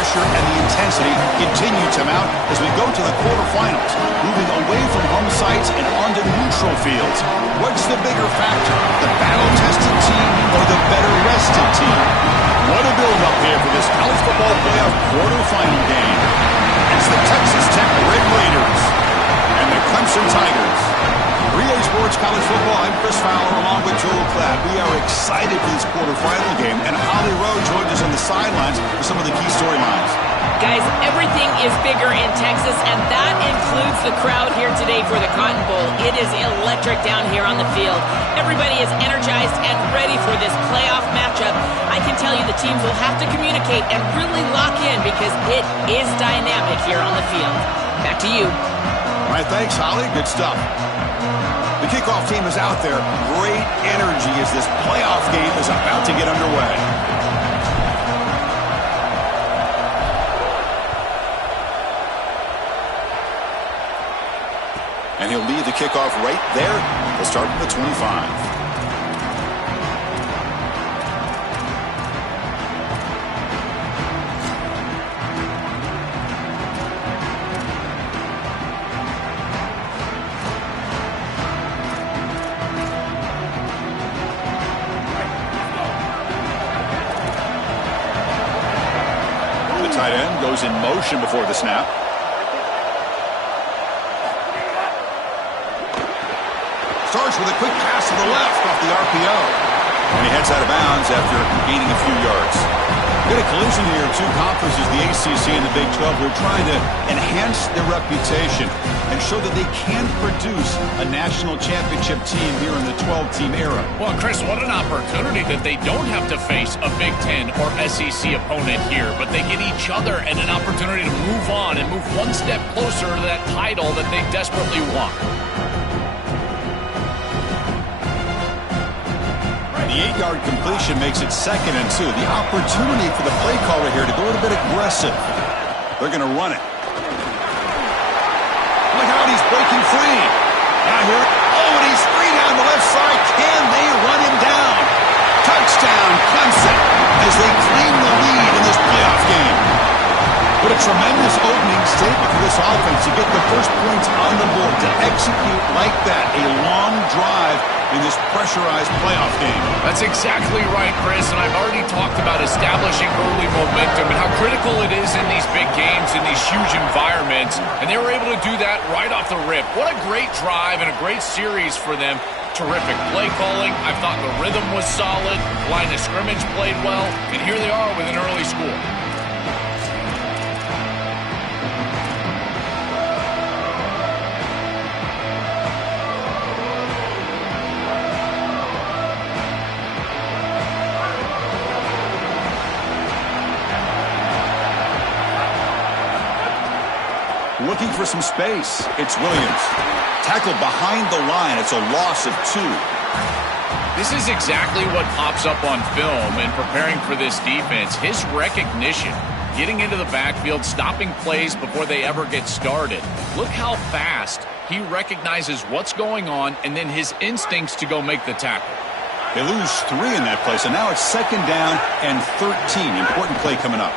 pressure and the intensity continue to mount as we go to the quarterfinals, moving away from home sites and onto neutral fields. What's the bigger factor, the battle-tested team or the better-rested team? What a build-up here for this college football playoff quarterfinal game. It's the Texas Tech Red Raiders and the Clemson Tigers. Relay Sports College Football, I'm Chris Fowler along with Joel Klatt. We are excited for this quarterfinal game, and Holly Rowe joins us on the sidelines for some of the key storylines. Guys, everything is bigger in Texas, and that includes the crowd here today for the Cotton Bowl. It is electric down here on the field. Everybody is energized and ready for this playoff matchup. I can tell you the teams will have to communicate and really lock in because it is dynamic here on the field. Back to you. All right, thanks, Holly. Good stuff. The kickoff team is out there. Great energy as this playoff game is about to get underway. And he'll lead the kickoff right there. He'll start from the 25. Tight end goes in motion before the snap. Starts with a quick pass to the left off the RPO. And he heads out of bounds after gaining a few yards. We had a collision here of two conferences, the ACC and the Big 12, who are trying to enhance their reputation and show that they can produce a national championship team here in the 12-team era. Well, Chris, what an opportunity that they don't have to face a Big 10 or SEC opponent here, but they get each other and an opportunity to move on and move one step closer to that title that they desperately want. The 8-yard completion makes it 2nd and 2. The opportunity for the play caller here to go a little bit aggressive. They're going to run it. Look out, he's breaking free. Now here, and he's free down the left side. Can they run him down? Touchdown, Clemson, as they claim the lead in this playoff game. What a tremendous opening statement for this offense to get the first points on the board, to execute like that, a long drive in this pressurized playoff game. That's exactly right, Chris, and I've already talked about establishing early momentum and how critical it is in these big games, in these huge environments, and they were able to do that right off the rip. What a great drive and a great series for them. Terrific play calling. I thought the rhythm was solid, line of scrimmage played well, and here they are with an early score. Looking for some space. It's Williams. Tackled behind the line. It's a loss of 2. This is exactly what pops up on film in preparing for this defense. His recognition, getting into the backfield, stopping plays before they ever get started. Look how fast he recognizes what's going on and then his instincts to go make the tackle. They lose 3 in that play, so now it's 2nd down and 13. Important play coming up.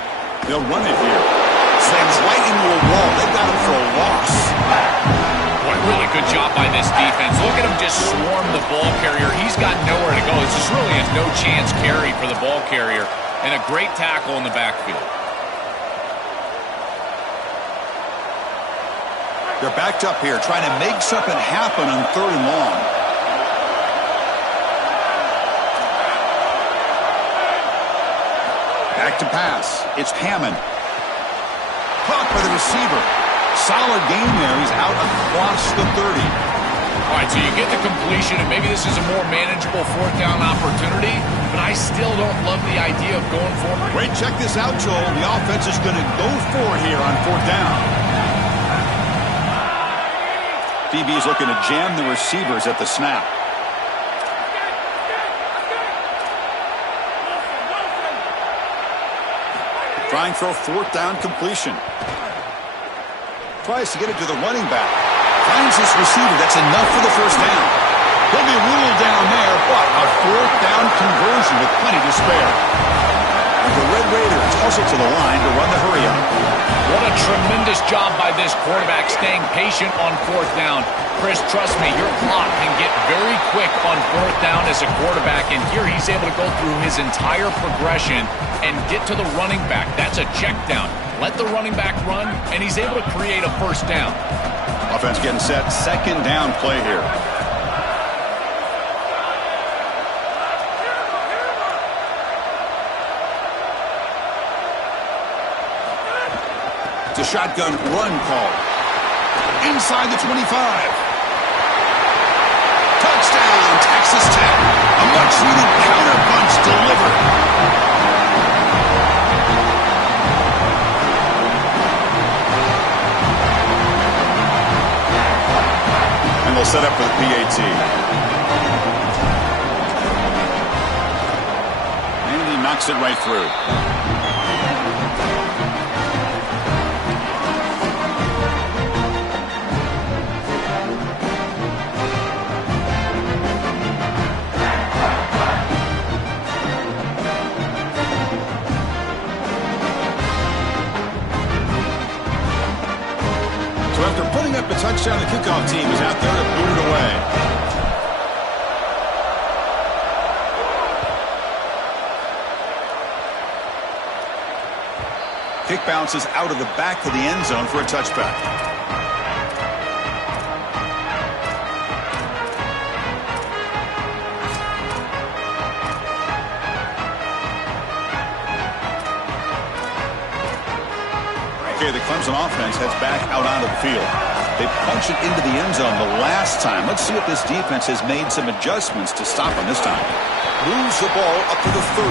They'll run it here. Slams right into a wall. They got him for a loss. Boy, really good job by this defense. Look at him just swarm the ball carrier. He's got nowhere to go. It's just really a no-chance carry for the ball carrier. And a great tackle in the backfield. They're backed up here, trying to make something happen on 3rd and long. Back to pass. It's Hammond. Caught by the receiver. Solid game there. He's out across the 30. All right, so you get the completion, and maybe this is a more manageable 4th down opportunity, but I still don't love the idea of going for it. Wait, check this out, Joel. The offense is going to go for it here on 4th down. DB is looking to jam the receivers at the snap. Trying for a 4th down completion. Tries to get it to the running back. Finds this receiver. That's enough for the 1st down. He'll be ruled down there, but a 4th down conversion with plenty to spare. And the Red Raiders Fires it to the line to run the hurry up. What a tremendous job by this quarterback staying patient on fourth down. Chris, trust me, your clock can get very quick on fourth down as a quarterback, and here he's able to go through his entire progression and get to the running back. That's a check down. Let the running back run, and he's able to create a first down. Offense getting set. Second down play here. It's a shotgun run call. Inside the 25. Touchdown, Texas Tech. A much-needed counter-punch delivered. And they'll set up for the PAT. And he knocks it right through. After putting up a touchdown, the kickoff team is out there to boot it away. Kick bounces out of the back of the end zone for a touchback. The Clemson offense heads back out onto the field. They punched it into the end zone the last time. Let's see if this defense has made some adjustments to stop them this time. Moves the ball up to the 30.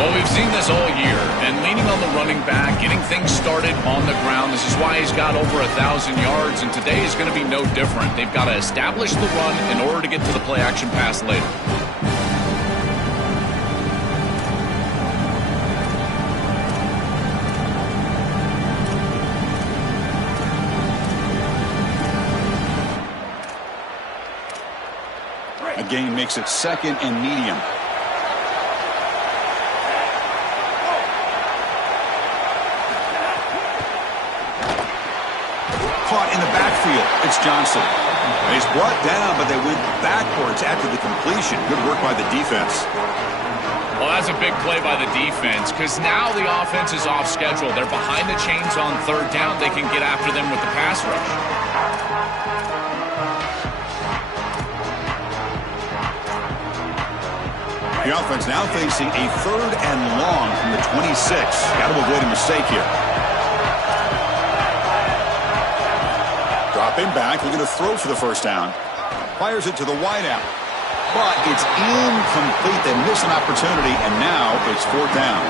Well, we've seen this all year, and leaning on the running back, getting things started on the ground. This is why he's got over 1,000 yards, and today is going to be no different. They've got to establish the run in order to get to the play-action pass later. Gain makes it second and medium. Caught in the backfield. It's Johnson. He's brought down, but they went backwards after the completion. Good work by the defense. Well, that's a big play by the defense because now the offense is off schedule. They're behind the chains on third down. They can get after them with the pass rush. The offense now facing a third and long from the 26. Got to avoid a mistake here. Dropping back, looking to throw for the first down. Fires it to the wideout. But it's incomplete. They miss an opportunity, and now it's fourth down.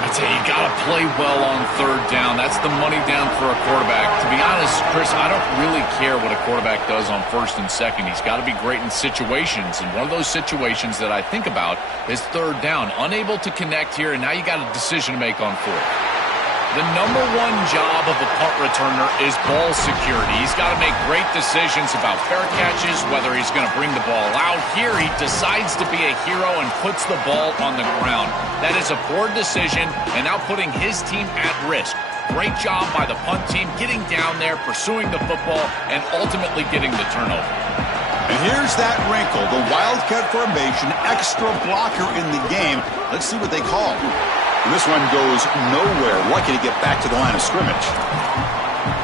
I tell you, you got to play well on third down. That's the money down for a quarterback. To be honest, Chris, I don't really care what a quarterback does on first and second. He's got to be great in situations, and one of those situations that I think about is third down. Unable to connect here, and now you got a decision to make on fourth. The number one job of a punt returner is ball security. He's got to make great decisions about fair catches, whether he's going to bring the ball out. Here, he decides to be a hero and puts the ball on the ground. That is a poor decision, and now putting his team at risk. Great job by the punt team getting down there, pursuing the football, and ultimately getting the turnover. And here's that wrinkle, the Wildcat formation, extra blocker in the game. Let's see what they call. And this one goes nowhere. Lucky to get back to the line of scrimmage.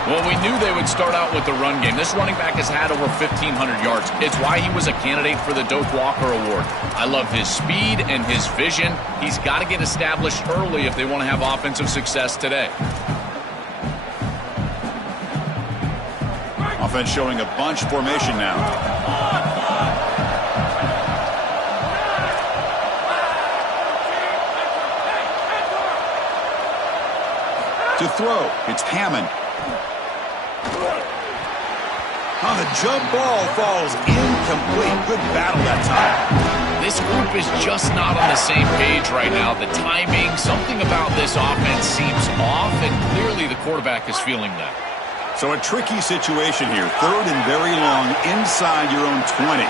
Well, we knew they would start out with the run game. This running back has had over 1,500 yards. It's why he was a candidate for the Doak Walker Award. I love his speed and his vision. He's got to get established early if they want to have offensive success today. Offense showing a bunch formation now. To throw, it's Hammond. On the jump ball falls incomplete. Good battle that time. This group is just not on the same page right now. The timing, something about this offense seems off, and clearly the quarterback is feeling that. So a tricky situation here. Third and very long inside your own 20.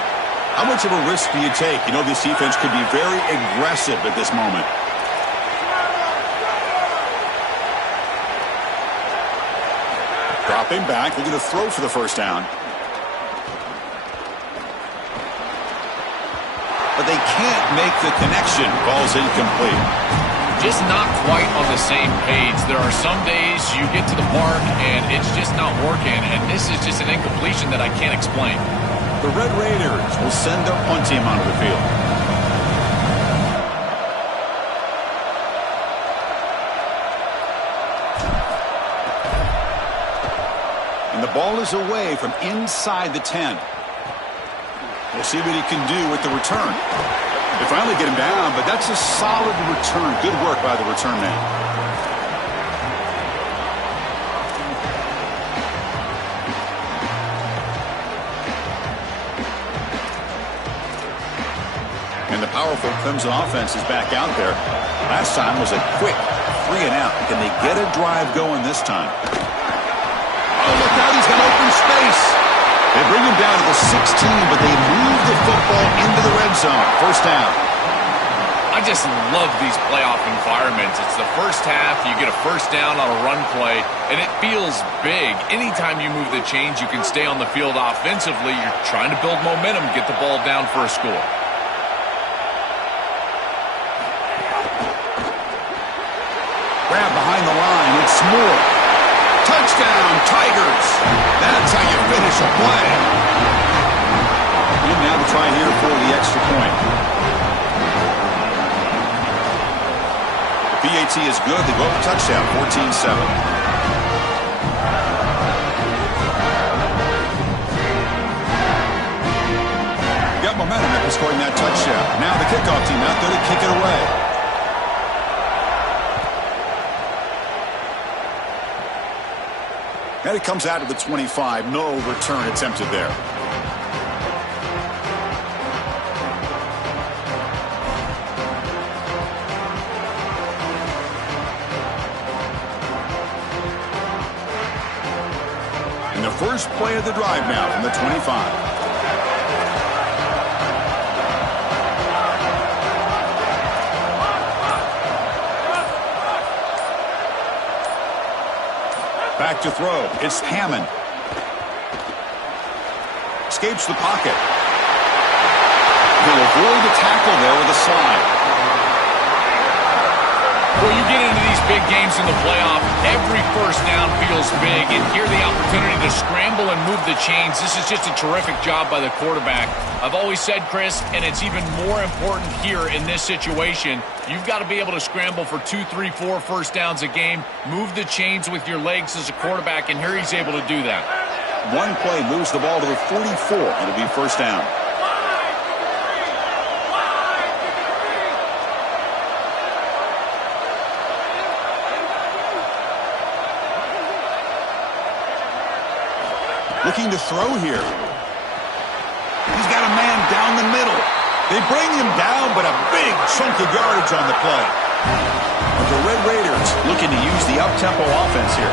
How much of a risk do you take? You know this defense could be very aggressive at this moment. Dropping back, looking to throw for the first down. But they can't make the connection. Ball's incomplete. Just not quite on the same page. There are some days you get to the park and it's just not working, and this is just an incompletion that I can't explain. The Red Raiders will send their punt team onto the field. And the ball is away from inside the 10. We'll see what he can do with the return. They finally get him down, but that's a solid return. Good work by the return man. And the powerful Clemson offense is back out there. Last time was a quick 3 and out. Can they get a drive going this time? Oh, look out, he's got open space. They bring him down to the 16, but they move the football into the red zone. First down. I just love these playoff environments. It's the first half. You get a first down on a run play, and it feels big. Anytime you move the chains, you can stay on the field offensively. You're trying to build momentum, get the ball down for a score. Grab behind the line. It's Moore. Touchdown, Tigers. That's how you finish a play. And now the try here for the extra point. The PAT is good. They go up a touchdown, 14-7. Got momentum after scoring that touchdown. Now the kickoff team out there to kick it away. And it comes out to the 25. No return attempted there. And the first play of the drive now from the 25. Back to throw. It's Hammond. Escapes the pocket. He'll avoid the tackle there with a slide. Well, you get into these big games in the playoff, every first down feels big, and here the opportunity to scramble and move the chains. This is just a terrific job by the quarterback. I've always said, Chris, and it's even more important here in this situation, you've got to be able to scramble for 2, 3, 4 first downs a game, move the chains with your legs as a quarterback, and here he's able to do that. One play moves the ball to the 44, and it'll be first down. Looking to throw here. He's got a man down the middle. They bring him down, but a big chunk of yardage on the play. But the Red Raiders looking to use the up-tempo offense here.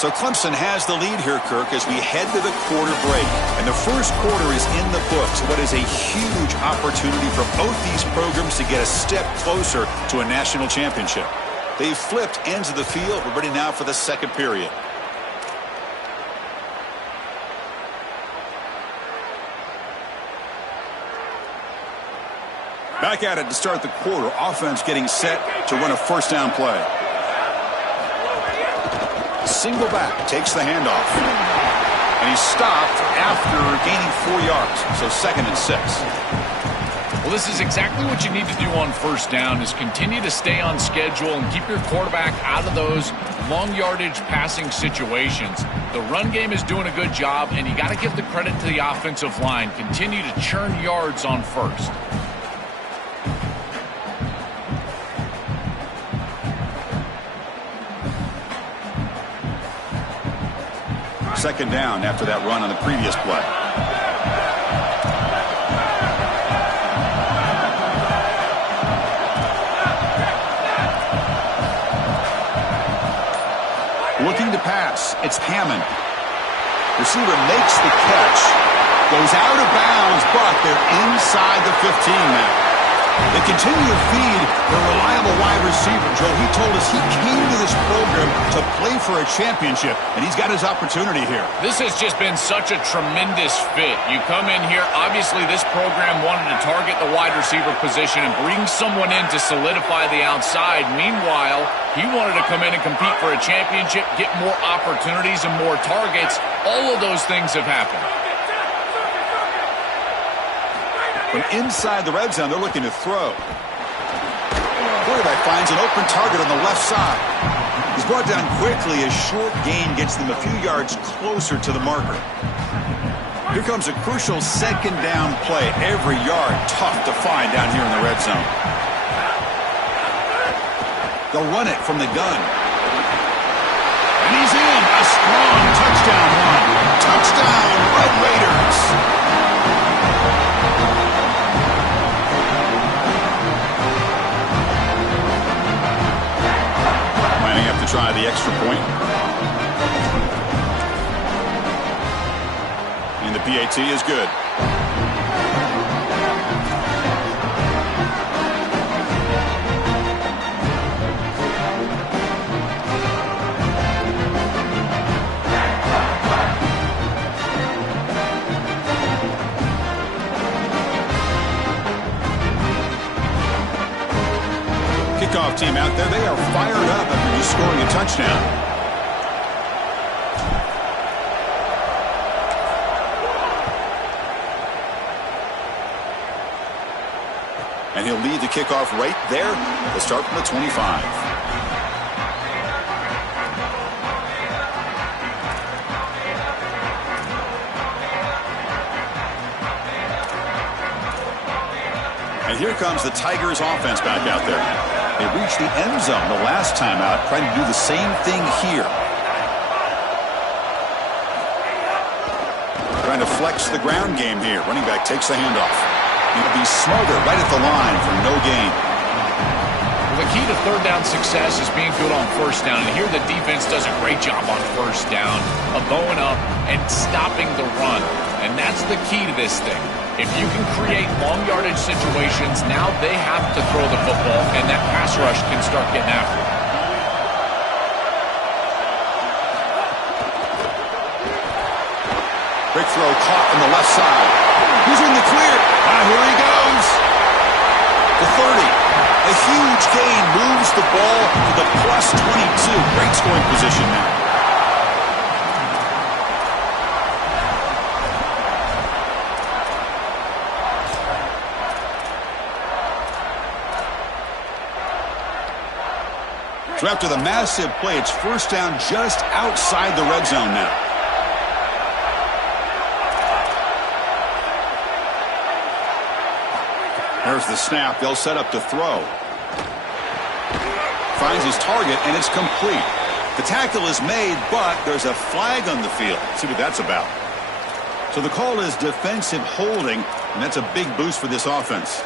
So Clemson has the lead here, Kirk, as we head to the quarter break. And the first quarter is in the books. What is a huge opportunity for both these programs to get a step closer to a national championship. They've flipped ends of the field. We're ready now for the second period. Back at it to start the quarter. Offense getting set to run a first down play. Single back, takes the handoff. And he's stopped after gaining 4 yards. So 2nd and 6. Well, this is exactly what you need to do on first down is continue to stay on schedule and keep your quarterback out of those long yardage passing situations. The run game is doing a good job, and you got to give the credit to the offensive line. Continue to churn yards on first. Second down after that run on the previous play. Looking to pass. It's Hammond. Receiver makes the catch. Goes out of bounds, but they're inside the 15 now. They continue to feed their reliable wide receiver. Joe, he told us he came to this program to play for a championship, and he's got his opportunity here. This has just been such a tremendous fit. You come in here, obviously this program wanted to target the wide receiver position and bring someone in to solidify the outside. Meanwhile, he wanted to come in and compete for a championship, get more opportunities and more targets. All of those things have happened. From inside the red zone, they're looking to throw. Quarterback finds an open target on the left side. He's brought down quickly. A short gain gets them a few yards closer to the marker. Here comes a crucial second down play. Every yard tough to find down here in the red zone. They'll run it from the gun. And he's in. A strong touchdown run. Touchdown, Red Raiders. Have to try the extra point. And the PAT is good. Kickoff team out there, they are fired up after just scoring a touchdown. And he'll lead the kickoff right there. They'll start from the 25. And here comes the Tigers offense back out there. They reached the end zone the last time out, trying to do the same thing here. Trying to flex the ground game here. Running back takes the handoff. He'll be smothered right at the line for no gain. Well, the key to third down success is being good on first down. And here the defense does a great job on first down of going up and stopping the run. And that's the key to this thing. If you can create long yardage situations, now they have to throw the football, and that pass rush can start getting after it. Big throw caught on the left side. He's in the clear. Here he goes. The 30. A huge gain moves the ball to the plus 22. Great scoring position now. So after the massive play, it's first down just outside the red zone now. There's the snap. They'll set up to throw. Finds his target, and it's complete. The tackle is made, but there's a flag on the field. Let's see what that's about. So the call is defensive holding, and that's a big boost for this offense.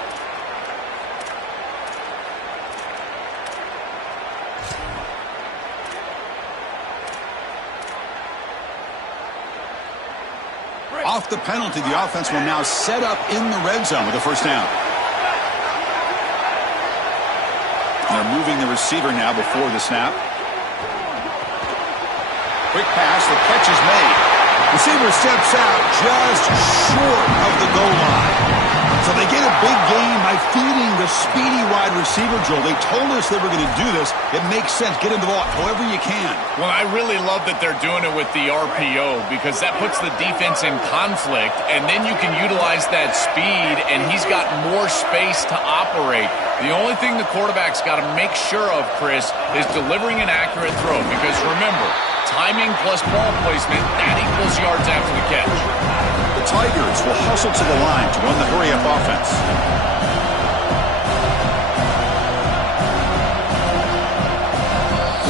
Off the penalty, the offense will now set up in the red zone with a first down. They're moving the receiver now before the snap. Quick pass, the catch is made. Receiver steps out just short of the goal line. So they get a big gain by feeding the speedy wide receiver, Joel. They told us they were going to do this. It makes sense. Get him the ball however you can. Well, I really love that they're doing it with the RPO because that puts the defense in conflict, and then you can utilize that speed, and he's got more space to operate. The only thing the quarterback's got to make sure of, Chris, is delivering an accurate throw because, remember, timing plus ball placement, that equals yards after the catch. The Tigers will hustle to the line to run the hurry-up offense.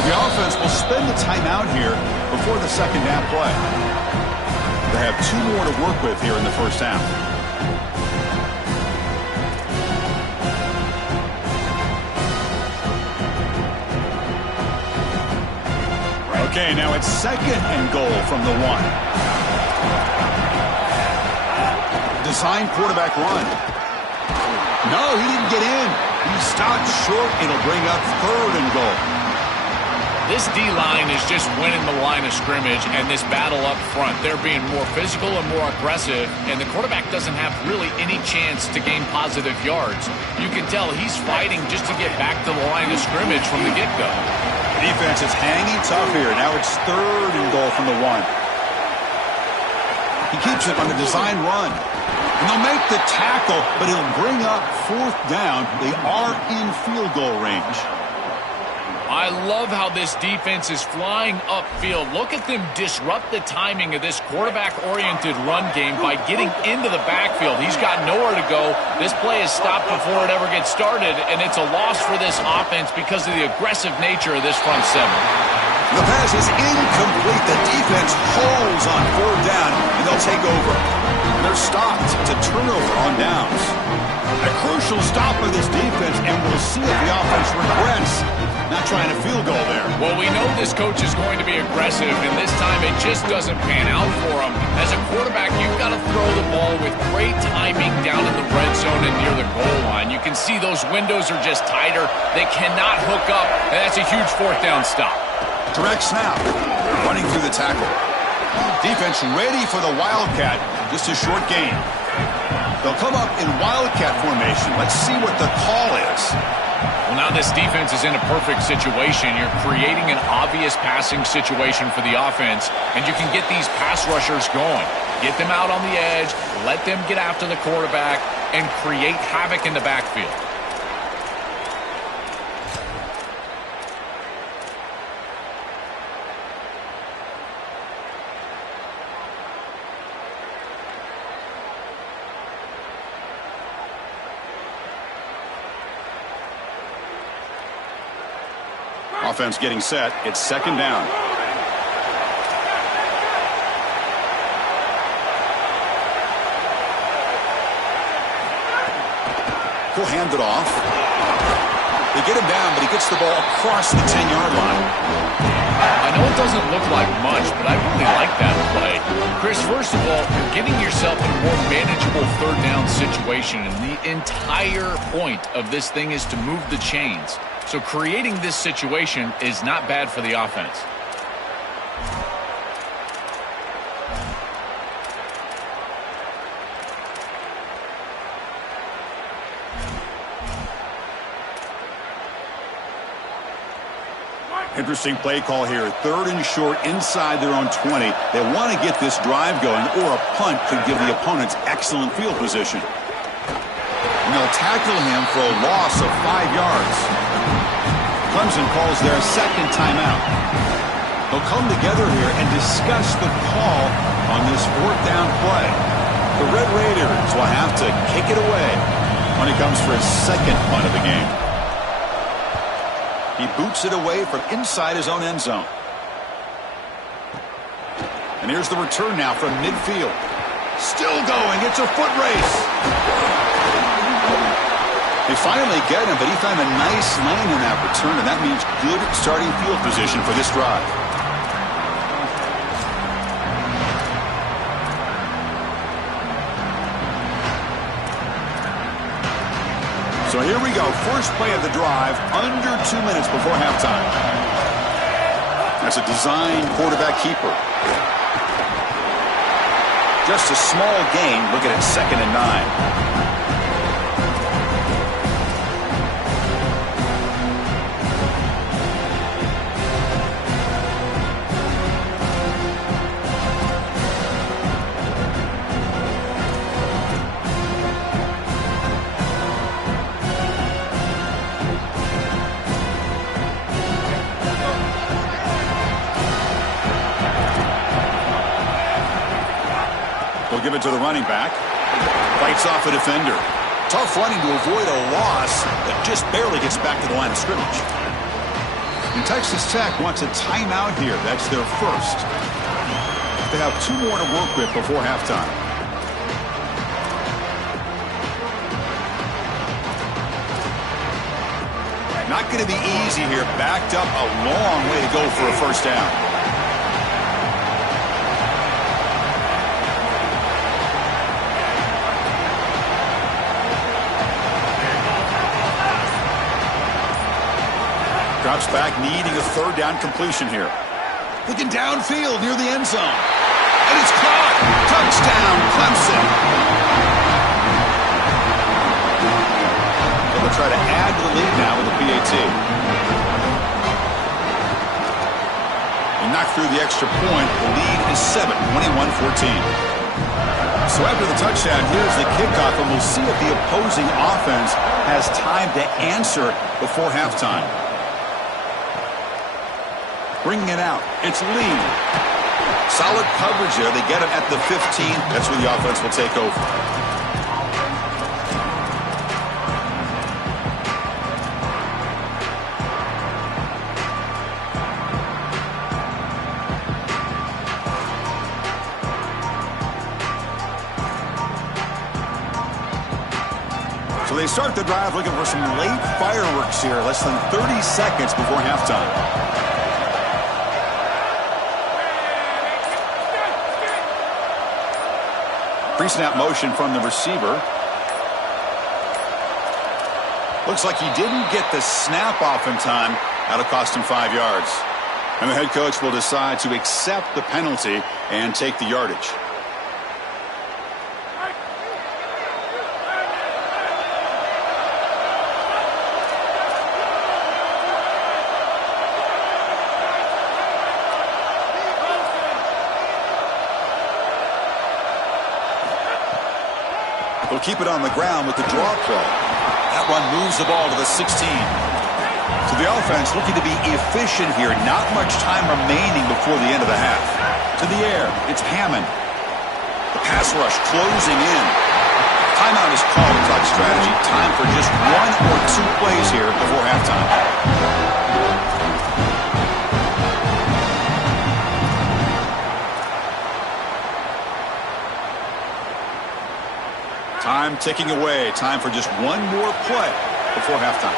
The offense will spend the timeout here before the second half play. They have 2 more to work with here in the first half. Okay, now it's 2nd and goal from the 1. Design quarterback run. No, he didn't get in. He stopped short. It'll bring up 3rd and goal. This D-line is just winning the line of scrimmage, and this battle up front, they're being more physical and more aggressive, and the quarterback doesn't have really any chance to gain positive yards. You can tell he's fighting just to get back to the line of scrimmage from the get-go. Defense is hanging tough here. Now it's 3rd and goal from the 1. He keeps it on the design run. And they'll make the tackle, but it'll bring up 4th down. They are in field goal range. I love how this defense is flying upfield. Look at them disrupt the timing of this quarterback-oriented run game by getting into the backfield. He's got nowhere to go. This play is stopped before it ever gets started, and it's a loss for this offense because of the aggressive nature of this front 7. The pass is incomplete. The defense holds on 4th down, and they'll take over. They're stopped to turnover on downs. A crucial stop of this defense, and we'll see if the offense regrets. Not trying a field goal there. Well, we know this coach is going to be aggressive, and this time it just doesn't pan out for him. As a quarterback, you've got to throw the ball with great timing down in the red zone and near the goal line. You can see those windows are just tighter. They cannot hook up, and that's a huge 4th down stop. Direct snap. Running through the tackle. Defense ready for the Wildcat. Just a short gain. They'll come up in Wildcat formation. Let's see what the call is. Well, now this defense is in a perfect situation. You're creating an obvious passing situation for the offense, and you can get these pass rushers going. Get them out on the edge, let them get after the quarterback, and create havoc in the backfield. Offense getting set. It's 2nd down. He'll hand it off. They get him down, but he gets the ball across the 10-yard line. I know it doesn't look like much, but I really like that play. Chris, first of all, you're getting yourself in a more manageable 3rd down situation, and the entire point of this thing is to move the chains. So creating this situation is not bad for the offense. Interesting play call here. 3rd and short inside their own 20. They want to get this drive going, or a punt could give the opponents excellent field position. And they'll tackle him for a loss of 5 yards. Clemson calls their 2nd timeout. They'll come together here and discuss the call on this 4th down play. The Red Raiders will have to kick it away when it comes for his 2nd punt of the game. He boots it away from inside his own end zone. And here's the return now from midfield. Still going. It's a foot race. They finally get him, but he found a nice lane in that return, and that means good starting field position for this drive. So here we go. First play of the drive, under 2 minutes before halftime. That's a design quarterback keeper. Just a small gain. Look at it, 2nd and 9. Give it to the running back. Fights off a defender. Tough running to avoid a loss that just barely gets back to the line of scrimmage. And Texas Tech wants a timeout here. That's their first. They have 2 more to work with before halftime. Not going to be easy here. Backed up a long way to go for a first down. Drops back, needing a 3rd down completion here. Looking downfield near the end zone. And it's caught. Touchdown, Clemson. They'll try to add to the lead now with the PAT. And knock through the extra point. The lead is 7, 21-14. So after the touchdown, here's the kickoff, and we'll see if the opposing offense has time to answer before halftime. Bringing it out. It's Lee. Solid coverage there. They get him at the 15. That's where the offense will take over. So they start the drive looking for some late fireworks here. Less than 30 seconds before halftime. Pre-snap motion from the receiver. Looks like he didn't get the snap off in time. That'll cost him 5 yards. And the head coach will decide to accept the penalty and take the yardage. They'll keep it on the ground with the draw play. That run moves the ball to the 16. So the offense looking to be efficient here. Not much time remaining before the end of the half. To the air, it's Hammond. The pass rush closing in. Timeout is called to talk strategy. Time for just 1 or 2 plays here before halftime. Time ticking away. Time for just 1 more play before halftime.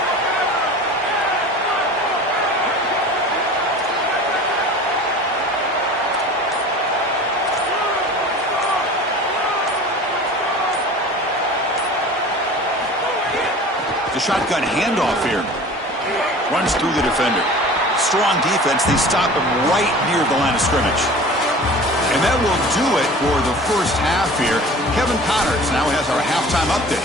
The shotgun handoff here. Runs through the defender. Strong defense. They stop him right near the line of scrimmage. And that will do it for the first half here. Kevin Connors now has our halftime update.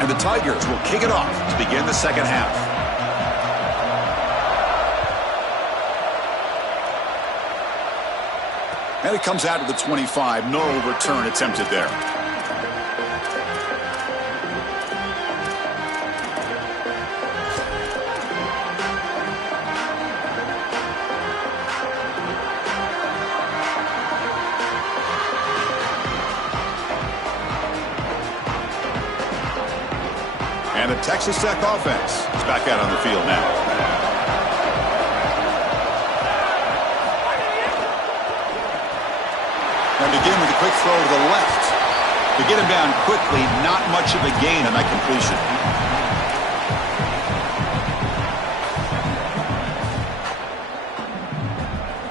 And the Tigers will kick it off to begin the second half. And it comes out to the 25. No return attempted there. And the Texas Tech offense is back out on the field now. And begin with a quick throw to the left. To get him down quickly, not much of a gain on that completion.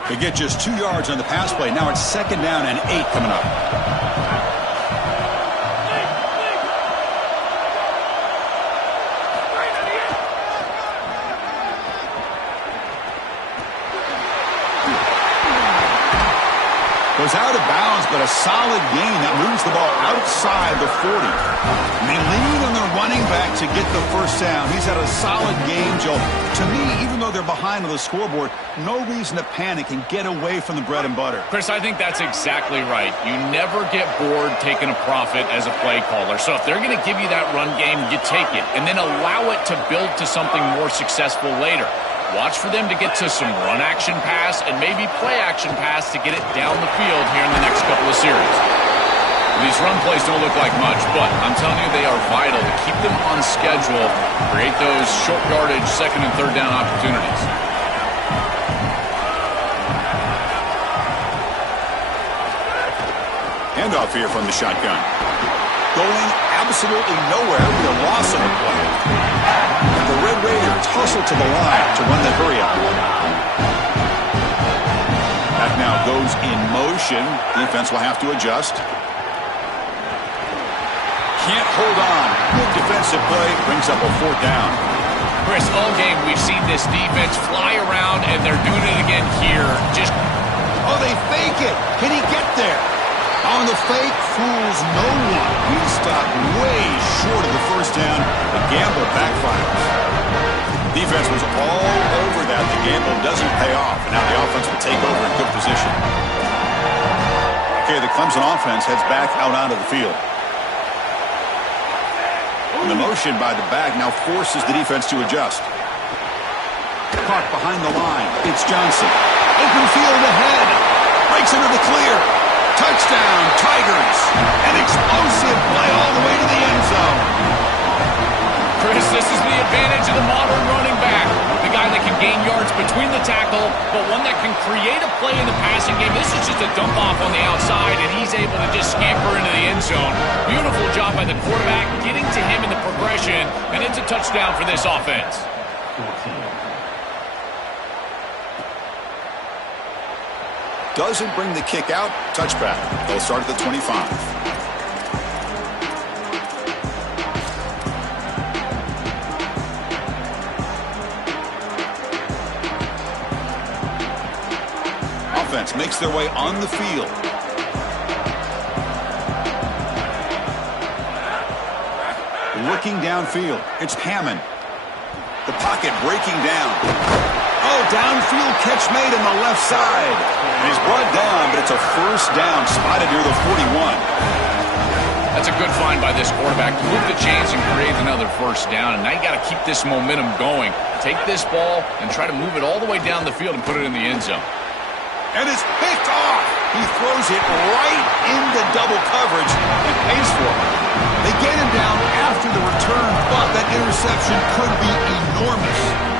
They get just 2 yards on the pass play. Now it's 2nd down and 8 coming up. Goes out of bounds, but a solid gain that moves the ball outside the 40. And they lean on their running back to get the first down. He's had a solid game, Joe. To me, even though they're behind on the scoreboard, no reason to panic and get away from the bread and butter. Chris, I think that's exactly right. You never get bored taking a profit as a play caller. So if they're going to give you that run game, you take it. And then allow it to build to something more successful later. Watch for them to get to some run action pass and maybe play action pass to get it down the field here in the next couple of series. These run plays don't look like much, but I'm telling you they are vital to keep them on schedule, create those short yardage 2nd and 3rd down opportunities. Handoff here from the shotgun. Going absolutely nowhere with a loss of a play. And the Red Raiders hustle to the line to run the hurry-up. That now goes in motion. Defense will have to adjust. Can't hold on. Good defensive play. Brings up a 4th down. Chris, all game we've seen this defense fly around, and they're doing it again here. Oh, they fake it. Can he get there? On the fake, fools no one. He stopped way short of the first down. The gamble backfires. Defense was all over that. The gamble doesn't pay off. And now the offense will take over in good position. Okay, the Clemson offense heads back out onto the field. And the motion by the back now forces the defense to adjust. Caught behind the line. It's Johnson. Open field ahead. Breaks into the clear. Touchdown, Tigers. An explosive play all the way to the end zone. Chris, this is the advantage of the modern running back. The guy that can gain yards between the tackle, but one that can create a play in the passing game. This is just a dump off on the outside, and he's able to just scamper into the end zone. Beautiful job by the quarterback, getting to him in the progression, and it's a touchdown for this offense. Doesn't bring the kick out. Touchback. They'll start at the 25. Offense makes their way on the field. Looking downfield. It's Hammond. The pocket breaking down. Oh, downfield catch made on the left side. And he's brought down, but it's a first down spotted near the 41. That's a good find by this quarterback to move the chains and create another first down. And now you got to keep this momentum going. Take this ball and try to move it all the way down the field and put it in the end zone. And it's picked off. He throws it right into double coverage and pays for it. They get him down after the return, but that interception could be enormous.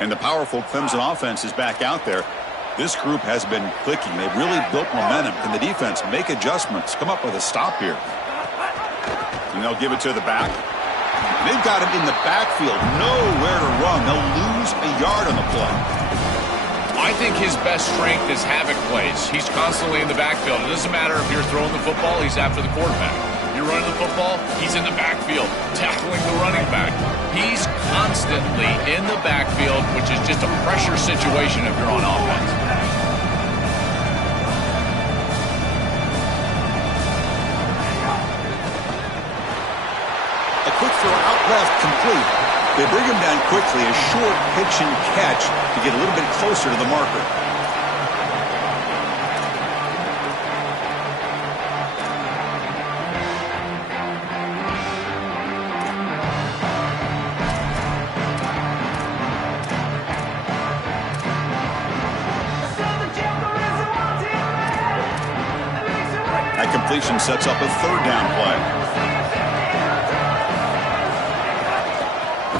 And the powerful Clemson offense is back out there. This group has been clicking. They've really built momentum. Can the defense make adjustments? Come up with a stop here. And they'll give it to the back. They've got him in the backfield. Nowhere to run. They'll lose a yard on the play. I think his best strength is havoc plays. He's constantly in the backfield. It doesn't matter if you're throwing the football, he's after the quarterback. You're running the football, he's in the backfield, tackling the running back. He's constantly in the backfield, which is just a pressure situation if you're on offense. A quick throw out left, complete. They bring him down quickly, a short pitch and catch to get a little bit closer to the marker. That completion sets up a 3rd down play.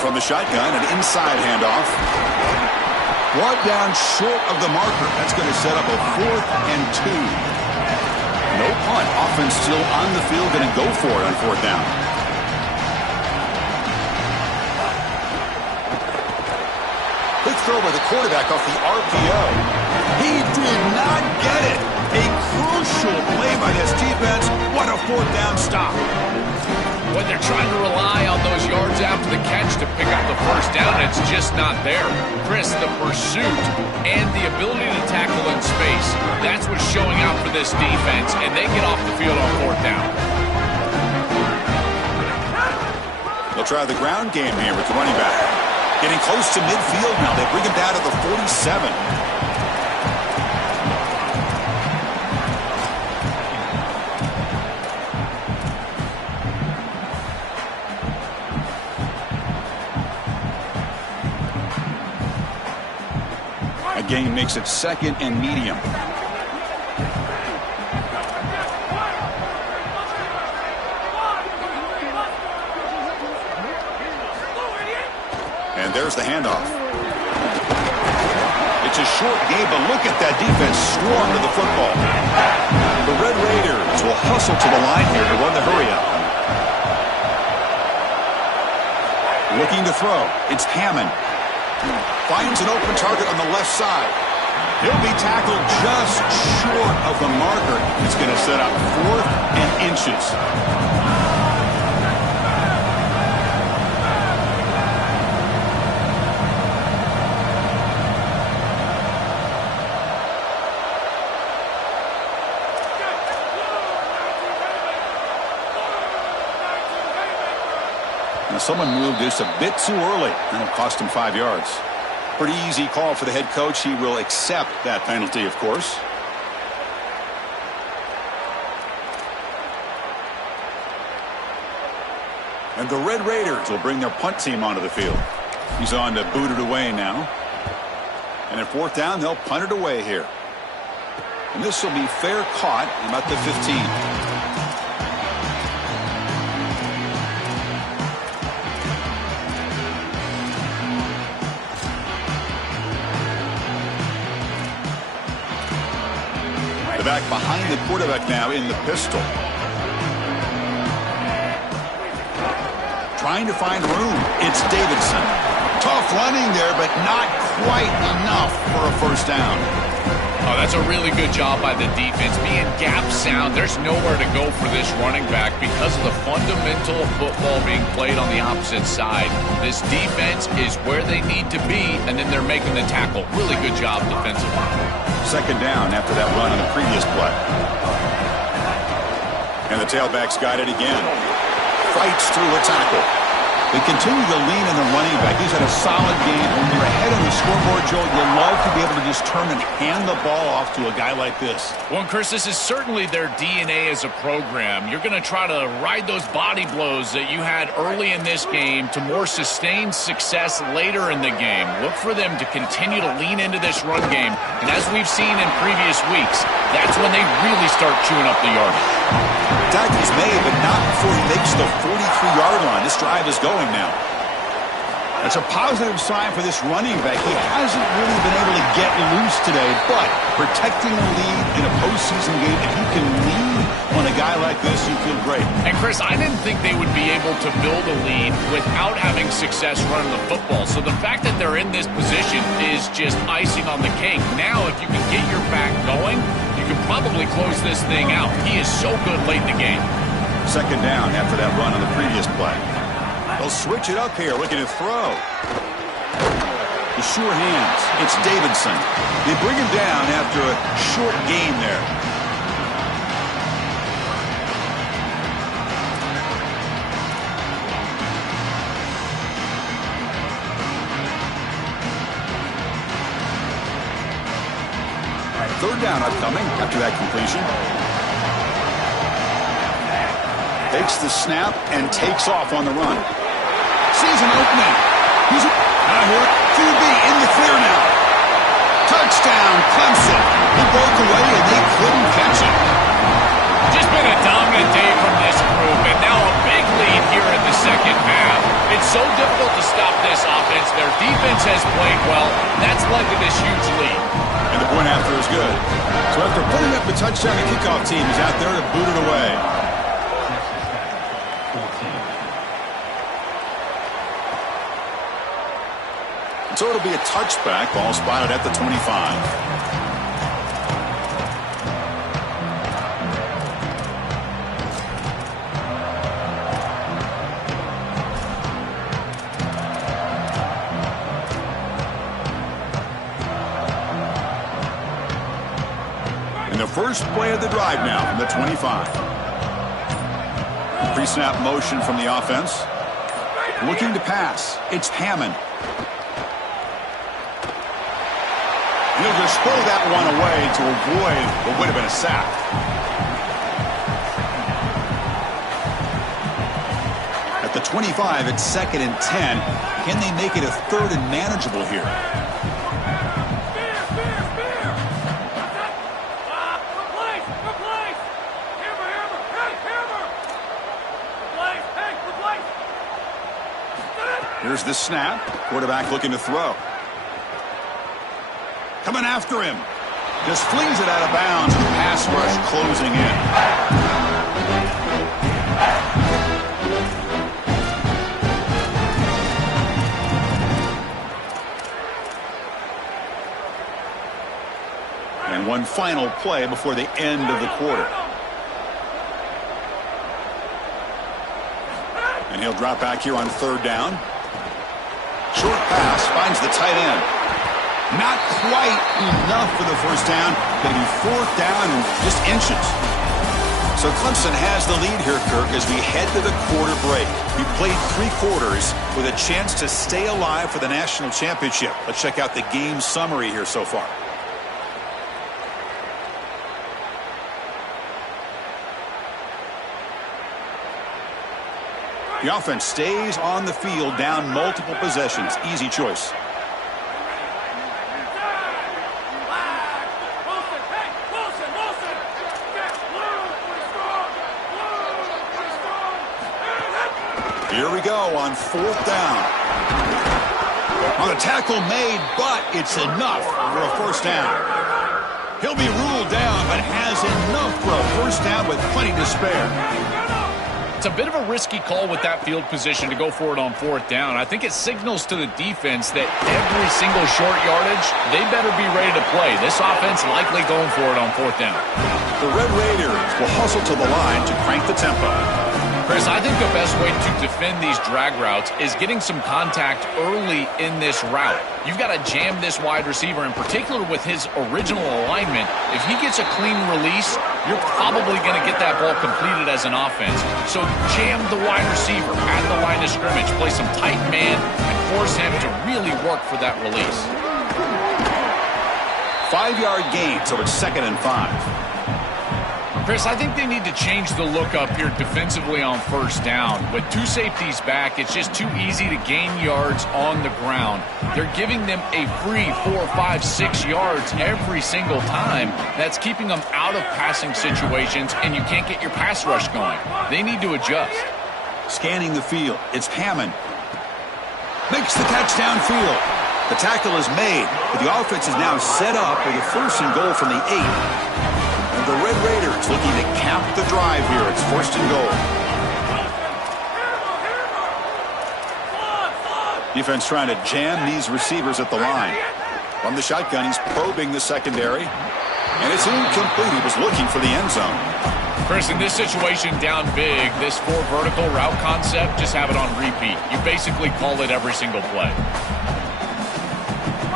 From the shotgun, an inside handoff. Brought down short of the marker. That's going to set up a 4th and 2. No punt. Offense still on the field, going to go for it on 4th down. Quick throw by the quarterback off the RPO. He did not get it. A crucial play by this defense. What a 4th down stop. When they're trying to rely on those yards after the catch to pick up the first down, it's just not there. Chris, the pursuit and the ability to tackle in space, that's what's showing out for this defense, and they get off the field on 4th down. They'll try the ground game here with the running back. Getting close to midfield now. They bring him down to the 47. Gain makes it 2nd and medium. There's the handoff. It's a short game, but look at that defense swarm to the football. The Red Raiders will hustle to the line here to run the hurry-up. Looking to throw. It's Hammond. Finds an open target on the left side. He'll be tackled just short of the marker. It's going to set up 4th and inches. Now someone moved this a bit too early, and it cost him 5 yards. Pretty easy call for the head coach. He will accept that penalty, of course. And the Red Raiders will bring their punt team onto the field. He's on to boot it away now. And at 4th down, they'll punt it away here. And this will be fair caught about the 15. The back behind the quarterback now in the pistol. Trying to find room. It's Davidson. Tough running there, but not quite enough for a first down. Oh, that's a really good job by the defense. Being gap sound, there's nowhere to go for this running back because of the fundamental football being played on the opposite side. This defense is where they need to be, and then they're making the tackle. Really good job defensively. Second down after that run on the previous play. And the tailback's got it again. Fights through a tackle. They continue to lean in the running back. He's had a solid game. When you're ahead on the scoreboard, Joe, you love to be able to just turn and hand the ball off to a guy like this. Well, Chris, this is certainly their DNA as a program. You're going to try to ride those body blows that you had early in this game to more sustained success later in the game. Look for them to continue to lean into this run game. And as we've seen in previous weeks, that's when they really start chewing up the yardage. Tackle's made, but not before he makes the 43-yard line. This drive is going now. That's a positive sign for this running back. He hasn't really been able to get loose today, but protecting a lead in a postseason game, if you can lead on a guy like this, you feel great. And Chris, I didn't think they would be able to build a lead without having success running the football. So the fact that they're in this position is just icing on the cake. Now, if you can get your back going, you can probably close this thing out. He is so good late in the game. Second down after that run on the previous play. They'll switch it up here, looking to throw. The sure hands. It's Davidson. They bring him down after a short gain there. Third down upcoming after that completion. Takes the snap and takes off on the run. Sees an opening. Out here, QB in the clear now. Touchdown, Clemson. He broke away and they couldn't catch him. Just been a dominant day from this group, and now a big lead here in the second half. It's so difficult to stop this offense. Their defense has played well. That's led to this huge lead. And the point after is good. So after putting up the touchdown, the kickoff team is out there to boot it away. So it'll be a touchback, ball spotted at the 25. And the first play of the drive now from the 25. Pre-snap motion from the offense. Looking to pass. It's Hammond. He'll just throw that one away to avoid what would have been a sack. At the 25, it's 2nd and 10. Can they make it a 3rd and manageable here? Here's Here's the snap. Quarterback looking to throw. Coming after him. Just flings it out of bounds. Pass rush closing in. And one final play before the end of the quarter. And he'll drop back here on 3rd down. Short pass finds the tight end. Not quite enough for the 1st down. Going to be 4th down and just inches. So Clemson has the lead here, Kirk, as we head to the quarter break. We played 3 quarters with a chance to stay alive for the national championship. Let's check out the game summary here so far. The offense stays on the field, down multiple possessions. Easy choice. Here we go on 4th down. On the tackle made, but it's enough for a 1st down. He'll be ruled down, but has enough for a 1st down with plenty to spare. It's a bit of a risky call with that field position to go for it on 4th down. I think it signals to the defense that every single short yardage, they better be ready to play. This offense likely going for it on 4th down. The Red Raiders will hustle to the line to crank the tempo. Chris, I think the best way to defend these drag routes is getting some contact early in this route. You've got to jam this wide receiver, in particular with his original alignment. If he gets a clean release, you're probably going to get that ball completed as an offense. So jam the wide receiver at the line of scrimmage, play some tight man, and force him to really work for that release. 5-yard gain, so it's 2nd and 5. Chris, I think they need to change the look up here defensively on 1st down. With 2 safeties back, it's just too easy to gain yards on the ground. They're giving them a free 4, 5, 6 yards every single time. That's keeping them out of passing situations, and you can't get your pass rush going. They need to adjust. Scanning the field, it's Hammond. Makes the catch downfield. The tackle is made, but the offense is now set up with a 1st and goal from the 8. And the Red Raiders looking to cap the drive here. It's 1st and goal. Defense trying to jam these receivers at the line. From the shotgun, he's probing the secondary. And it's incomplete. He was looking for the end zone. Chris, in this situation down big, this 4 vertical route concept, just have it on repeat. You basically call it every single play.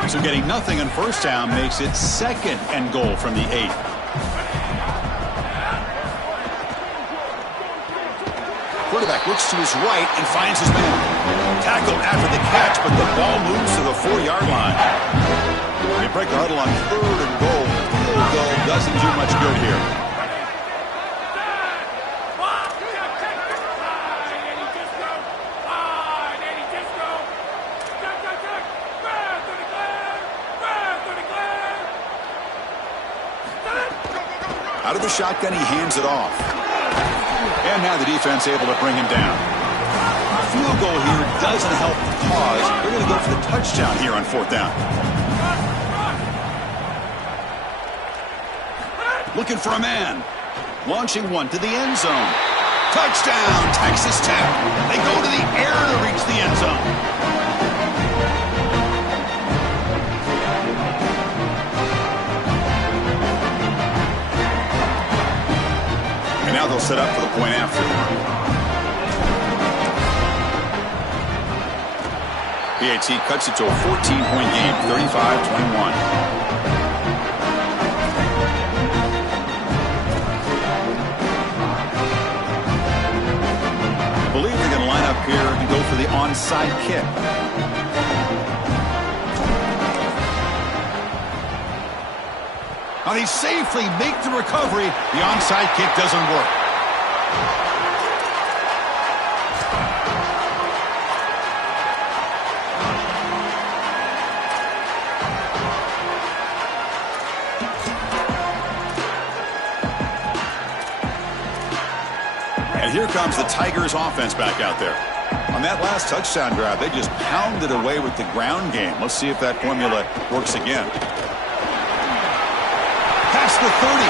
So getting nothing on 1st down makes it 2nd and goal from the 8. Quarterback looks to his right and finds his man. Tackled after the catch, but the ball moves to the 4-yard line. They break the huddle on 3rd and goal. Field goal doesn't do much good here. Out of the shotgun, he hands it off. And now the defense able to bring him down. Field goal here doesn't help the cause. They're going to go for the touchdown here on 4th down. Looking for a man. Launching one to the end zone. Touchdown, Texas Tech. They go to the air to reach the end zone. Now they'll set up for the point after. PAT cuts it to a 14-point game, 35-21. I believe they're going to line up here and go for the onside kick. Now they safely make the recovery. The onside kick doesn't work. And here comes the Tigers offense back out there. On that last touchdown drive, they just pounded away with the ground game. Let's see if that formula works again. Past the 30.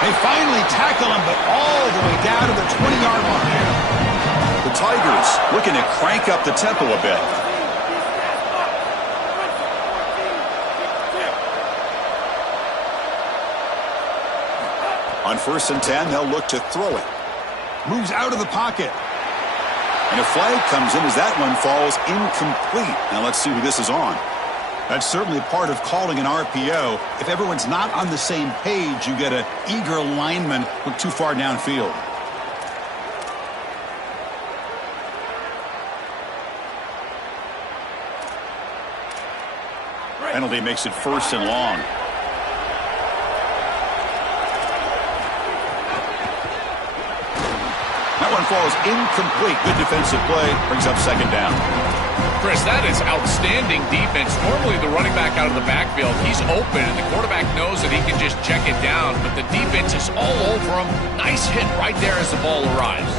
They finally tackle him, but all the way down to the 20-yard line. The Tigers looking to crank up the tempo a bit. On 1st and 10, they'll look to throw it. Moves out of the pocket. And a flag comes in as that one falls incomplete. Now let's see who this is on. That's certainly part of calling an RPO. If everyone's not on the same page, you get an eager lineman look too far downfield. Penalty makes it 1st and long. That one falls incomplete. Good defensive play. Brings up 2nd down. Chris, that is outstanding defense. Normally the running back out of the backfield, he's open, and the quarterback knows that he can just check it down, but the defense is all over him. Nice hit right there as the ball arrives.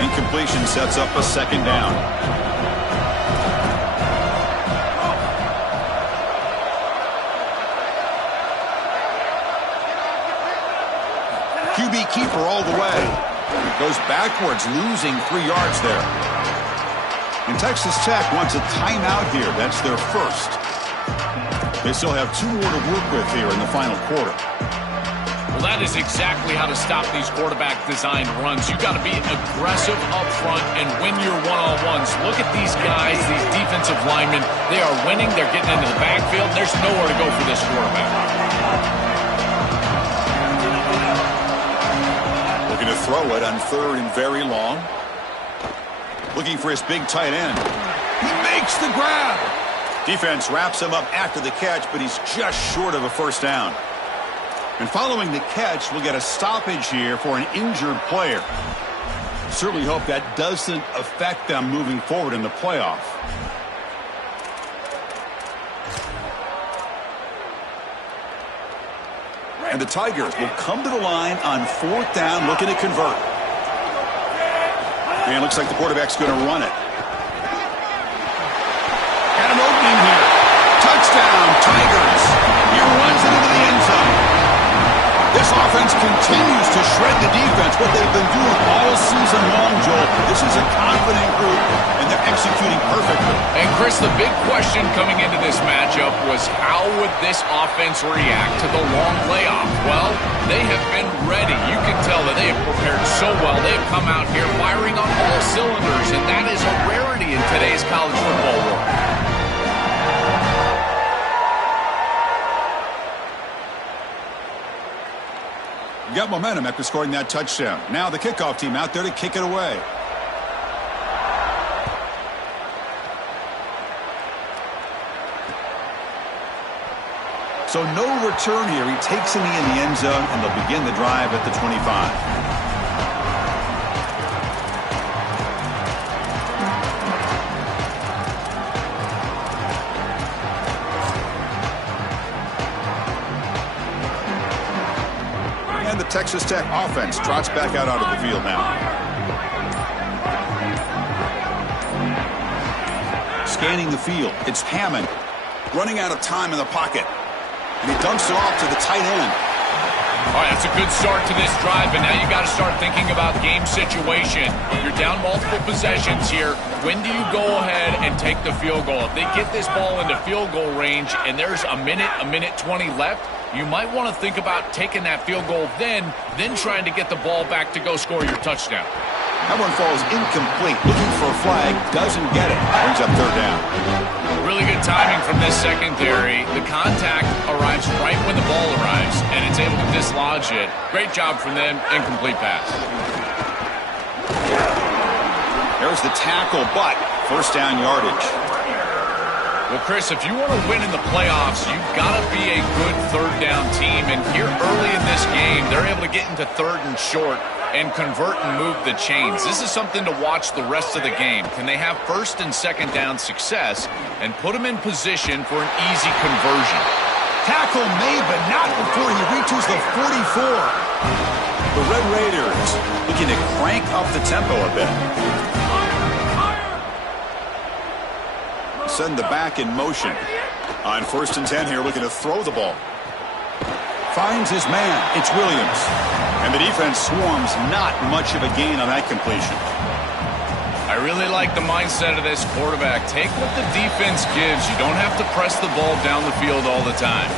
Incompletion sets up a 2nd down. QB keeper all the way. Goes backwards, losing 3 yards there. And Texas Tech wants a timeout here. That's their first. They still have 2 more to work with here in the final quarter. Well, that is exactly how to stop these quarterback-designed runs. You've got to be aggressive up front and win your one-on-ones. Look at these guys, these defensive linemen. They are winning. They're getting into the backfield. There's nowhere to go for this quarterback. Looking to throw it on 3rd and very long. Looking for his big tight end. He makes the grab. Defense wraps him up after the catch, but he's just short of a 1st down. And following the catch, we'll get a stoppage here for an injured player. Certainly hope that doesn't affect them moving forward in the playoff. And the Tigers will come to the line on 4th down, looking to convert. And it looks like the quarterback's going to run it. Got an opening here. Touchdown, Tigers. He runs it into the end zone. This offense continues to shred the defense, what they've been doing all season long, Joel. This is a confident group, and they're executing perfectly. And, Chris, the big question coming into this matchup was how would this offense react to the long layoff? Well, they have been ready. You can tell that they have prepared so well. They have come out here firing on all cylinders, and that is a rarity in today's college football world. Got momentum after scoring that touchdown. Now the kickoff team out there to kick it away. So no return here. He takes it in the end zone, and they'll begin the drive at the 25. And the Texas Tech offense trots back out onto the field now. Scanning the field, it's Hammond running out of time in the pocket. And he dumps it off to the tight end. All right, that's a good start to this drive, and now you got to start thinking about game situation. You're down multiple possessions here. When do you go ahead and take the field goal? If they get this ball into field goal range and there's a minute 20 left, you might want to think about taking that field goal then trying to get the ball back to go score your touchdown. That one falls incomplete. Looking for a flag, doesn't get it. Brings up 3rd down. Really good timing from this secondary. The contact arrives right when the ball arrives, and it's able to dislodge it. Great job from them. Incomplete pass. There's the tackle, but 1st down yardage. Well, Chris, if you want to win in the playoffs, you've got to be a good 3rd down team. And here early in this game, they're able to get into 3rd and short. and convert and move the chains. This is something to watch the rest of the game. Can they have first and second down success and put them in position for an easy conversion? Tackle made, but not before he reaches the 44. The Red Raiders looking to crank up the tempo a bit. Send the back in motion. On 1st and 10 here, looking to throw the ball. Finds his man. It's Williams. And the defense swarms. Not much of a gain on that completion. I really like the mindset of this quarterback. Take what the defense gives. You don't have to press the ball down the field all the time.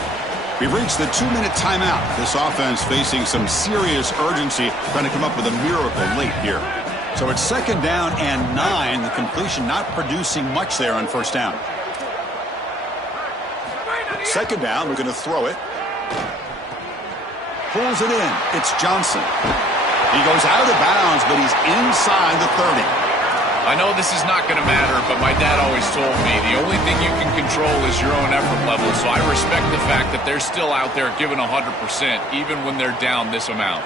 We've reached the 2-minute timeout. This offense facing some serious urgency, trying to come up with a miracle late here. So it's 2nd down and 9. The completion not producing much there on 1st down. 2nd down, we're going to throw it. Pulls it in. It's Johnson. He goes out of bounds, but he's inside the 30. I know this is not going to matter, but my dad always told me the only thing you can control is your own effort level, so I respect the fact that they're still out there giving 100%, even when they're down this amount.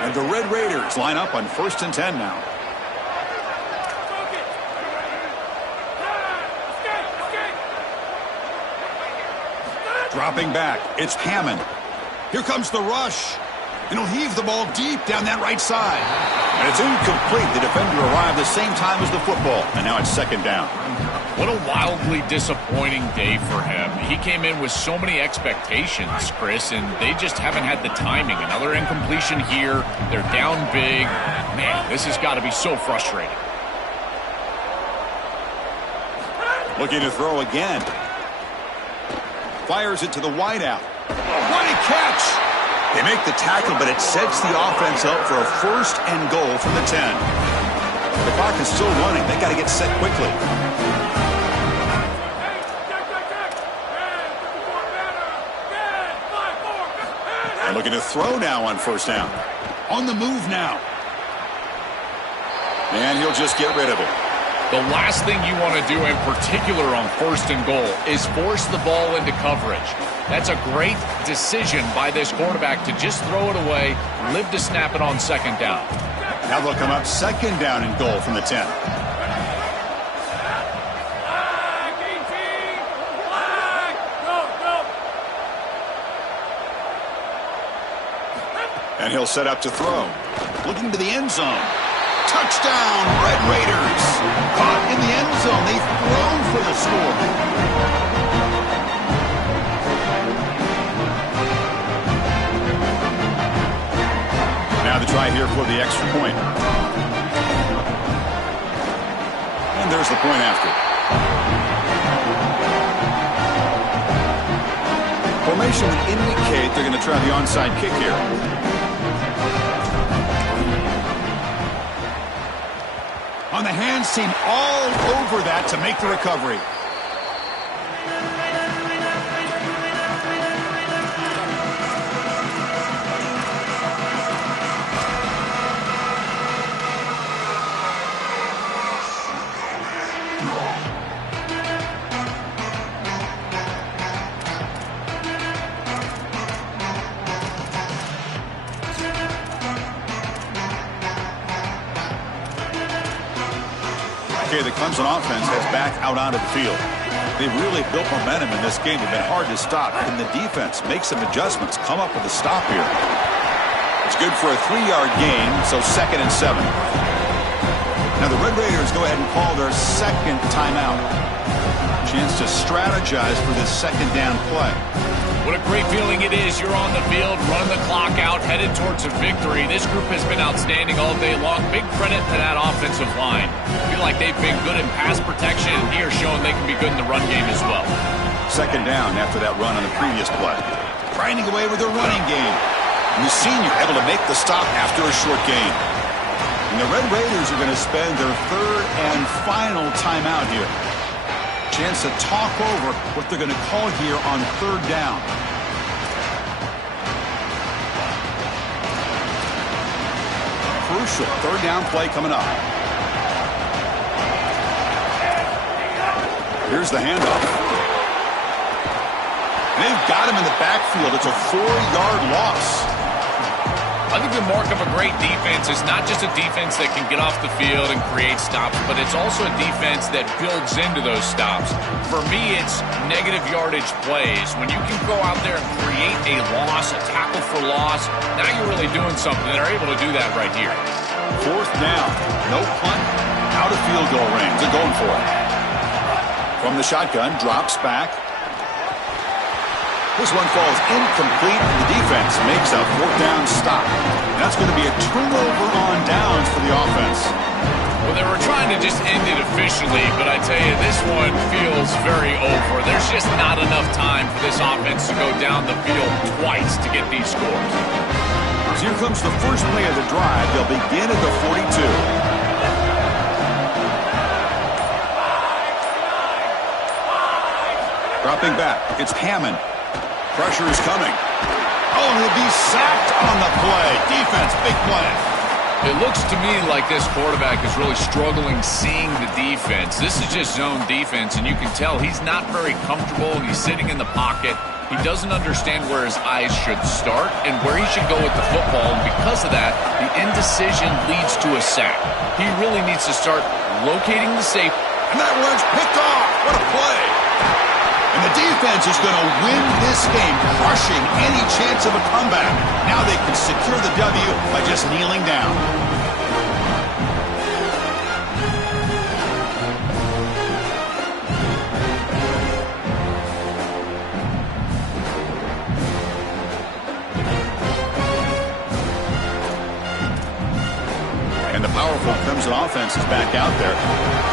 And the Red Raiders line up on 1st and 10 now. Dropping back, it's Hammond. Here comes the rush. And he'll heave the ball deep down that right side. And it's incomplete. The defender arrived the same time as the football. And now it's 2nd down. What a wildly disappointing day for him. He came in with so many expectations, Chris, and they just haven't had the timing. Another incompletion here. They're down big. Man, this has got to be so frustrating. Looking to throw again. Fires it to the wideout. What a catch! They make the tackle, but it sets the offense up for a 1st and goal from the 10. The clock is still running. They got to get set quickly. They're looking to throw now on 1st down. On the move now. And he'll just get rid of it. The last thing you want to do in particular on 1st and goal is force the ball into coverage. That's a great decision by this quarterback to just throw it away, live to snap it on 2nd down. Now they'll come up 2nd down and goal from the 10. And he'll set up to throw. Looking to the end zone. Touchdown, Red Raiders. Caught in the end zone. They've thrown for the score. Now the try here for the extra point. And there's the point after. Formation would indicate they're going to try the onside kick here. On the hands team all over that to make the recovery. The Clemson offense heads back out onto the field. They've really built momentum in this game. They've been hard to stop. And the defense makes some adjustments, come up with a stop here. It's good for a 3-yard gain, so 2nd and 7. Now the Red Raiders go ahead and call their 2nd timeout. Chance to strategize for this 2nd down play. What a great feeling it is. You're on the field, running the clock out, headed towards a victory. This group has been outstanding all day long. Big credit to that offensive line. I feel like they've been good in pass protection, and here showing they can be good in the run game as well. 2nd down after that run on the previous play. Grinding away with their running game. And the senior able to make the stop after a short gain. And the Red Raiders are going to spend their 3rd and final timeout here. Chance to talk over what they're going to call here on 3rd down. Crucial 3rd down play coming up. Here's the handoff. And they've got him in the backfield. It's a 4-yard loss. I think the mark of a great defense is not just a defense that can get off the field and create stops, but it's also a defense that builds into those stops. For me, it's negative yardage plays. When you can go out there and create a loss, a tackle for loss, now you're really doing something. They're able to do that right here. 4th down. No punt. Out of field goal range. They're going for it. From the shotgun, drops back. This one falls incomplete, and the defense makes a 4th down stop. And that's going to be a turnover on downs for the offense. Well, they were trying to just end it officially, but I tell you, this one feels very over. There's just not enough time for this offense to go down the field twice to get these scores. So here comes the first play of the drive. They'll begin at the 42. Dropping back, it's Hammond. Pressure is coming. Oh, he'll be sacked on the play. Defense, big play. It looks to me like this quarterback is really struggling seeing the defense. This is just zone defense, and you can tell he's not very comfortable. He's sitting in the pocket. He doesn't understand where his eyes should start and where he should go with the football, and because of that, the indecision leads to a sack. He really needs to start locating the safe. And that one's picked off. What a play. And the defense is going to win this game, crushing any chance of a comeback. Now they can secure the W by just kneeling down. And the powerful Crimson offense is back out there.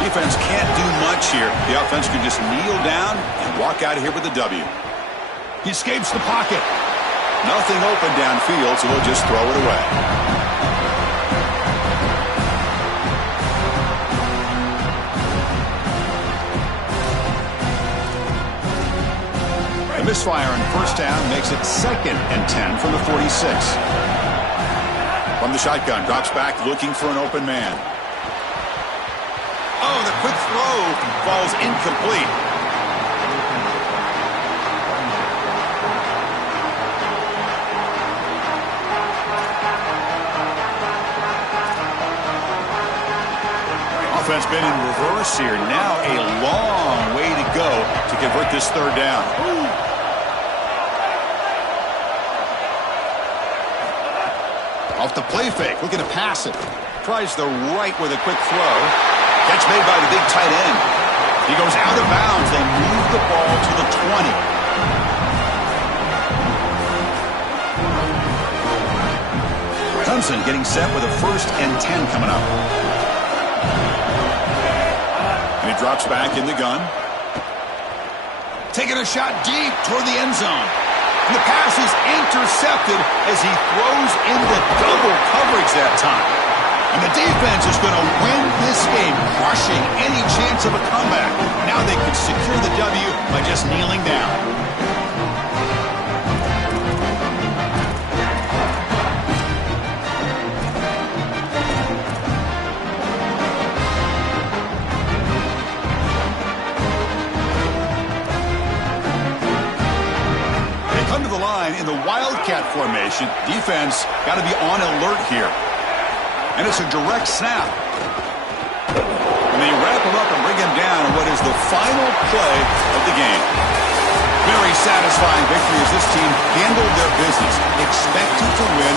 Defense can't do much here. The offense can just kneel down and walk out of here with the W. He escapes the pocket. Nothing open downfield, so they'll just throw it away. The misfire on 1st down makes it 2nd and 10 from the 46. From the shotgun, drops back looking for an open man. Oh, the quick throw falls incomplete. Offense been in reverse here. Now a long way to go to convert this 3rd down. Off the play fake, looking to pass it. Tries the right with a quick throw. Catch made by the big tight end. He goes out of bounds. They move the ball to the 20. Clemson getting set with a 1st and 10 coming up. And he drops back in the gun. Taking a shot deep toward the end zone. And the pass is intercepted as he throws into double coverage that time. And the defense is going to win this game, crushing any chance of a comeback. Now they can secure the W by just kneeling down. To the line in the Wildcat formation. Defense got to be on alert here. And it's a direct snap. And they wrap him up and bring him down in what is the final play of the game. Very satisfying victory as this team handled their business. Expected to win.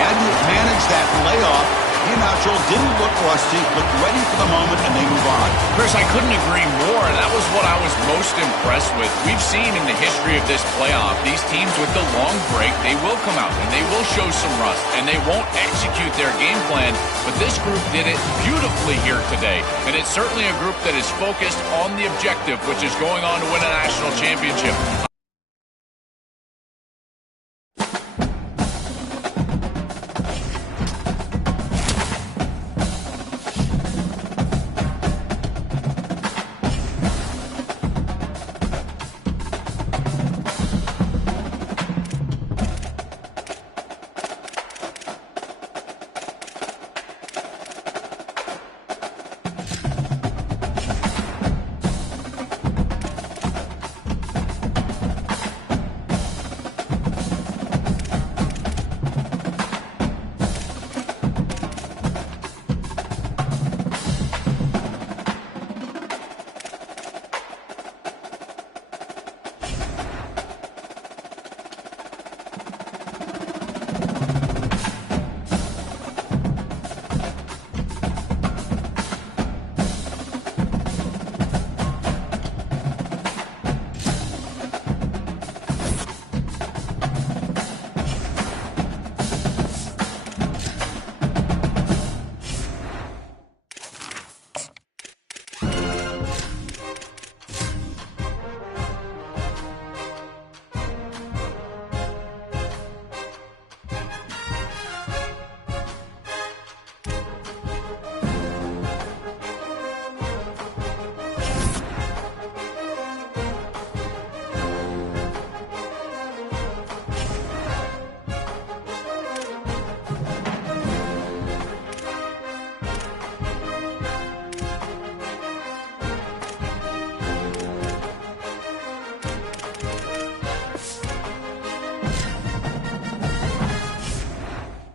Had to manage that layoff. Came out, Joel, didn't look rusty, looked ready for the moment, and they move on. Chris, I couldn't agree more. That was what I was most impressed with. We've seen in the history of this playoff, these teams with the long break, they will come out and they will show some rust, and they won't execute their game plan. But this group did it beautifully here today. And it's certainly a group that is focused on the objective, which is going on to win a national championship.